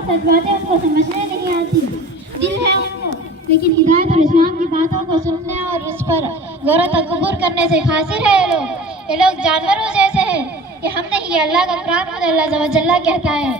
और सच बातें उनको समझने नहीं आती। दिल है उनको, लेकिन हिदायत और इस्लाम की बातों को सुनने और उस पर गौर तकब्बुर करने से खासिर है ये लोग जानवरों जैसे हैं कि हम नहीं। अल्लाह का कुरान खुद अल्लाह जल्ला कहता है,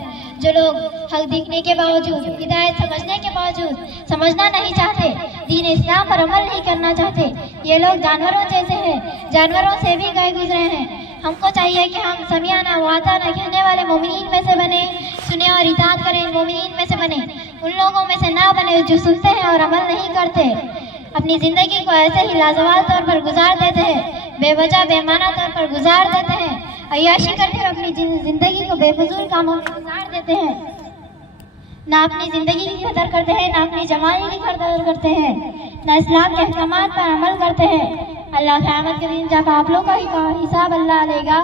जो लोग हक दिखने के बावजूद, हिदायत समझने के बावजूद समझना नहीं चाहते, दीन इस्लाम पर अमल नहीं करना चाहते, ये लोग जानवरों जैसे हैं, जानवरों से भी गए गुजरे हैं। हमको चाहिए कि हम समियाना वाताना कहने वाले मोमिनीन में से बने, सुने और इताअत करें, मोमिनीन में से बने, उन लोगों में से ना बने जो सुनते हैं और अमल नहीं करते। अपनी ज़िंदगी को ऐसे ही लाजवाब तौर पर गुजार देते हैं, बेवजह बेमाना तौर पर गुजार देते हैं, अय्याशी करते हुए अपनी ज़िंदगी को बेफजूल कामों में गुजार देते हैं। ना अपनी ज़िंदगी की कदर करते हैं, ना अपनी जवानी की कदर करते हैं, ना इस्लाम के अहकामात पर अमल करते हैं। अल्लाह क़यामत के दिन जब आप लोगों का हिसाब अल्लाह लेगा,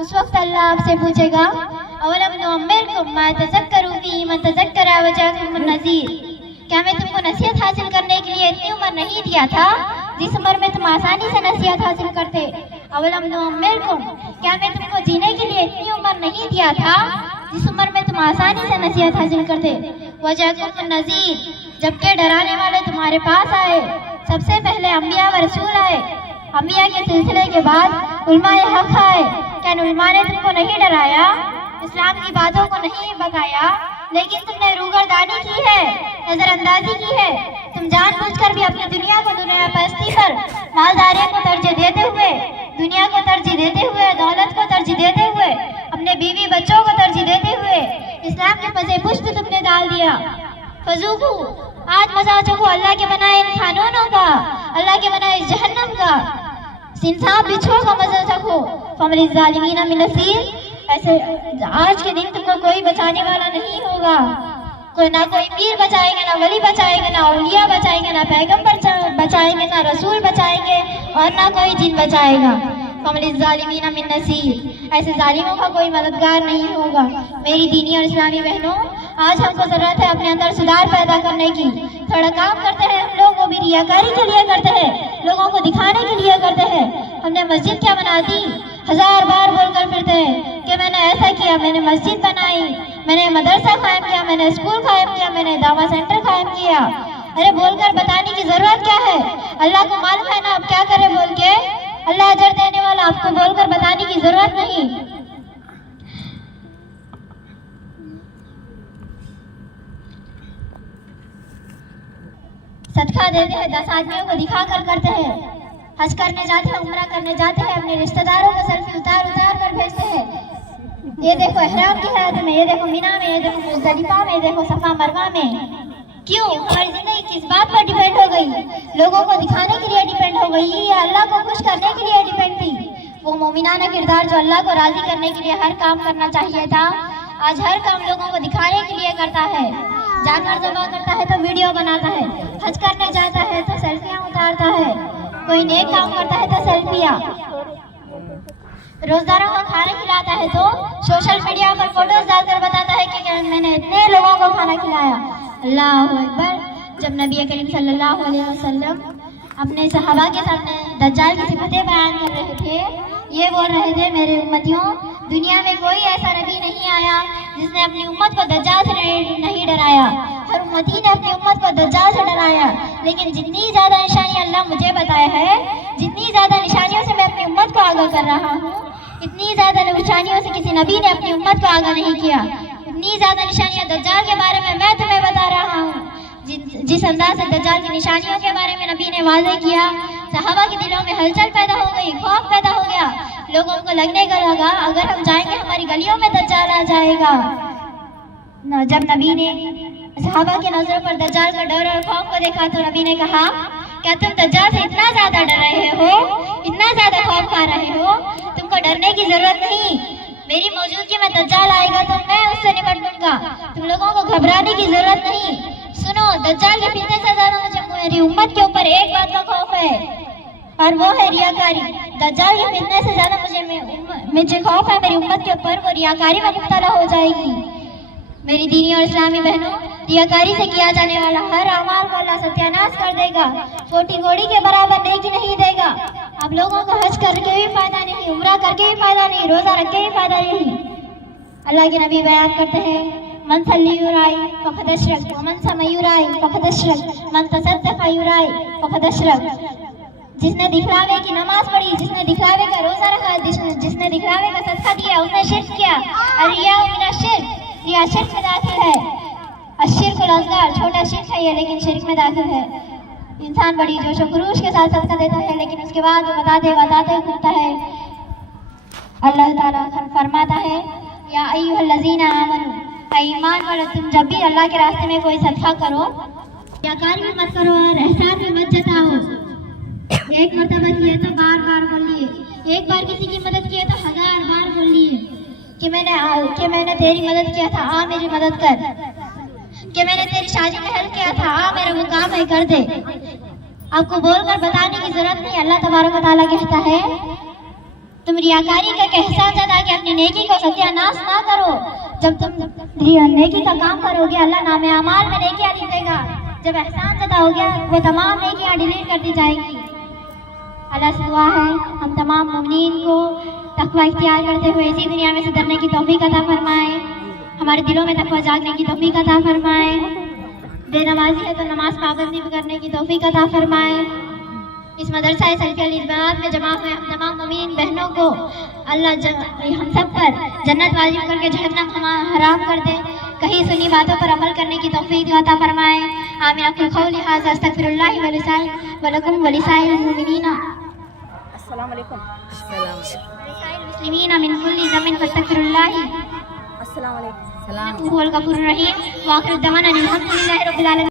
उस वक्त अल्लाह आपसे पूछेगा, अवलम नुअम्मिरकुम मा तज़क्करू फीहि मन तज़क्करा व जाअकुमुन नज़ीर, क्या मैं तुमको नसीहत हासिल करने के लिए इतनी उम्र नहीं दिया था जिस उम्र में तुम आसानी से नसीहत हासिल करते। अवलम नुअम्मिरकुम, क्या मैं तुमको जीने के लिए इतनी उम्र नहीं दिया था जिस उम्र में तुम आसानी से नसीहत हासिल करते। व जाअकुमुन नज़ीर, जबकि डराने वाले तुम्हारे पास आए। सबसे पहले अम्बिया व रसूल आए, अम्बिया के सिलसिले के बाद उलमाए हक आए। क्या उलमा ने तुमको नहीं डराया, इस्लाम की बातों को नहीं बताया, लेकिन तुमने रूगरदानी की है, नजरअंदाजी की है। तुम जानबूझकर भी अपनी दुनिया को दुनिया परस्ती पर, मालदारी को तरजीह देते हुए, दुनिया को तरजीह देते हुए, दौलत को तरजीह देते हुए, अपने बीवी बच्चों को तरजीह देते हुए इस्लाम के पसे पुष्ट तुमने डाल दिया। फजूकू, आज मजा चखो अल्लाह के बनाए इन कानूनों का, अल्लाह के बनाए जहन्नम का, इंसाफ बिछो का मजा चखो। फमल ज़ालिमीना मिन नसीर, ऐसे आज के दिन तुमको कोई बचाने वाला नहीं होगा। ना कोई पीर बचाएंगे, ना वली बचाएंगे, ना औलिया बचाएंगे, ना पैगंबर बचाएंगे, ना रसूल बचाएंगे, और ना कोई जिन बचाएगा। फमल ज़ालिमीना मिन नसीर, ऐसे जालिमों का कोई मददगार नहीं होगा। मेरी दीनी और इस्लामी बहनों, आज हमको ज़रूरत है अपने अंदर सुधार पैदा करने की। थोड़ा काम करते हैं हम लोग, वो भी रियाकारी के लिए करते हैं, लोगों को दिखाने के लिए करते हैं। हमने मस्जिद क्या बना दी, हजार बार बोलकर फिरते हैं कि मैंने ऐसा किया, मैंने मस्जिद बनाई, मैंने मदरसा कायम किया, मैंने स्कूल कायम किया, मैंने दावा सेंटर कायम किया। अरे बोलकर बताने की जरूरत क्या है? अल्लाह को मालूम है ना आप क्या करें बोल के। अल्लाह अजर देने वाला, आपको बोलकर बताने की जरूरत नहीं। सदका देते हैं, 10 आदमियों को दिखा कर करते हैं, हज करने जाते हैं, उम्रा करने जाते हैं, अपने रिश्तेदारों को सेल्फी उतार कर भेजते हैं। ये देखो इहराम की हालत में, ये देखो मिना में, ये देखो मुज़दलिफा में, ये देखो सफा मरवा में। क्यों? हमारी जिंदगी किस बात पर डिपेंड हो गई? लोगों को दिखाने के लिए डिपेंड हो गई या अल्लाह को खुश करने के लिए डिपेंड थी? वो मोमिनाना किरदार जो अल्लाह को राजी करने के लिए हर काम करना चाहिए था, आज हर काम लोगों को दिखाने के लिए करता है। जानवर ज़बह करता है तो वीडियो बनाता है, हज करने जाता है तो सेल्फियाँ उतारता है, कोई नेक काम करता है तो सेल्फियाँ, रोजदारों को खाना खिलाता है तो सोशल मीडिया पर फोटोज डालकर बताता है कि मैंने इतने लोगों को खाना खिलाया। अल्लाहु अकबर। जब नबी करीम सल्लल्लाहु अलैहि वसल्लम अपने सहाबा के सामने दज्जाल की सिफतें बयान कर रहे थे, ये बोल रहे थे, मेरे उम्मतियों, दुनिया में कोई ऐसा नबी नहीं आया जिसने अपनी उम्मत को दज्जाल से नहीं डराया। हर उम्मती ने अपनी उम्मत को दज्जाल से डराया, लेकिन जितनी ज़्यादा निशानी अल्लाह मुझे बताया है, जितनी ज़्यादा निशानियों से मैं अपनी उम्मत को आगाह कर रहा हूँ, इतनी ज़्यादा निशानियों से किसी नबी ने अपनी उम्मत को आगाह नहीं किया। इतनी ज़्यादा निशानियाँ दज्जाल के बारे में मैं तुम्हें बता रहा हूँ। जिस अंदाज से दज्जाल की निशानियों के बारे में नबी ने वाज़े किया, सहाबा के दिलों में हलचल पैदा हो गई, खौफ पैदा हो गया। लोगों को लगने का लगा अगर हम जाएंगे हमारी गलियों में दज्जाल आ जाएगा। जब नबी ने सहाबा की नजरों पर दज्जाल का डर और खौफ को देखा तो नबी ने कहा, क्या तुम दज्जाल से इतना ज्यादा डर रहे हो, इतना ज्यादा खौफ खा रहे हो? तुमको डरने की जरूरत नहीं, मेरी मौजूदगी में दज्जाल आएगा तो मैं उससे निपट लूंगा, तुम लोगों को घबराने की जरूरत नहीं। सुनो, दज्जाल के फितने से ज्यादा मुझे मेरी उम्मत के ऊपर एक बात का खौफ है, और वो है रियाकारी। दज्जाल के फितने से ज्यादा मुझे खौफ है मेरी उम्मत के ऊपर, वो रियाकारी में मुब्तला हो जाएगी। मेरी दीनी और इस्लामी बहनों, रियाकारी से किया जाने वाला हर अमाल को अल्लाह सत्यानाश कर देगा, छोटी घोड़ी के बराबर नेकी नहीं देगा। आप लोगों को हज करके भी फायदा नहीं, उम्रा करके भी फायदा नहीं, रोजा रख के भी फायदा नहीं। अल्लाह के नबी बयान करते हैं, मन सल्ली युराई फ़क़द अशरक व मन समा युराई फ़क़द अशरक मन तसद्दक़ युराई फ़क़द अशरक। जिसने दिखलावे की नमाज पढ़ी, जिसने दिखलावे का रोजा रखा, जिसने दिखलावे का सदका दिया, उसने शिर्क किया। रिया मिना शिर्क, रिया शिर्क में दाखिल है। अश्शिर्कुल असग़र, छोटा शिर्क है ये, लेकिन शिर्क में दाखिल है। इंसान बड़ी जोश व खरूश के साथ सदका देता है, लेकिन उसके बाद वो बताते घूमता है। अल्लाह ताला फरमाता है, या अय्युहल्लज़ीना आमनू, ईमान वालों, तुम जब भी अल्लाह के रास्ते में कोई सदका करो, रियाकारी भी मत करो और एहसान भी मत जताओ। एक मर्तबा किए तो बार बार बोलिए, एक बार किसी की मदद किए तो 1000 बार बोलिए कि मैंने तेरी मदद किया था, आ मेरी मदद कर। कि मैंने तेरी शादी में हेल्प किया था, आ मेरा वो काम है कर दे। आपको बोलकर बताने की जरूरत नहीं। अल्लाह तबारक व तआला कहता है, तुम रियाकारी का एहसान जता के अपनी नेकी को सत्यानाश ना करो। जब तुम नेकी का काम करोगे, अल्लाह नामे अमाल में नेकियां लिखेगा। जब एहसान जताओगे, वो तमाम नेकियां डिलीट कर दी जाएगी। अल्लाह से दुआ है, हम तमाम मुमिनीन को तक़वा इख्तियार करते हुए इसी दुनिया में सुधरने की तौफीक अता फरमाए। हमारे दिलों में तक़वा जागने की तौफीक अता फरमाए। बेनमाजी है तो नमाज पाबंदी करने की तौफीक अता फरमाए। इस मदरसा सल्फिया अल-इबाद में जमा हुए हम तमाम मुमिनीन बहनों को अल्लाह हम सब पर जन्नत वाजिब करके जहन्नम हराम कर दे। कहीं सुनी बातों पर अमल करने की तौफीक अता फरमाए। आमीन। अक़ूलु क़ौली हाज़ा अस्तग़फ़िरुल्लाह व लकुम व लिसाइरिल मुमिनीना। अस्सलाम वालेकुम। लिसाइरिल मुस्लिमीना मिन कुल्ली ज़म्बिन फ़स्तग़फ़िरुल्लाह। अस्सलाम वालेकुम। हुवल गफ़ूरुर रहीम। व आखिरु दअवाना अनिल हम्दुलिल्लाहि रब्बिल आलमीन।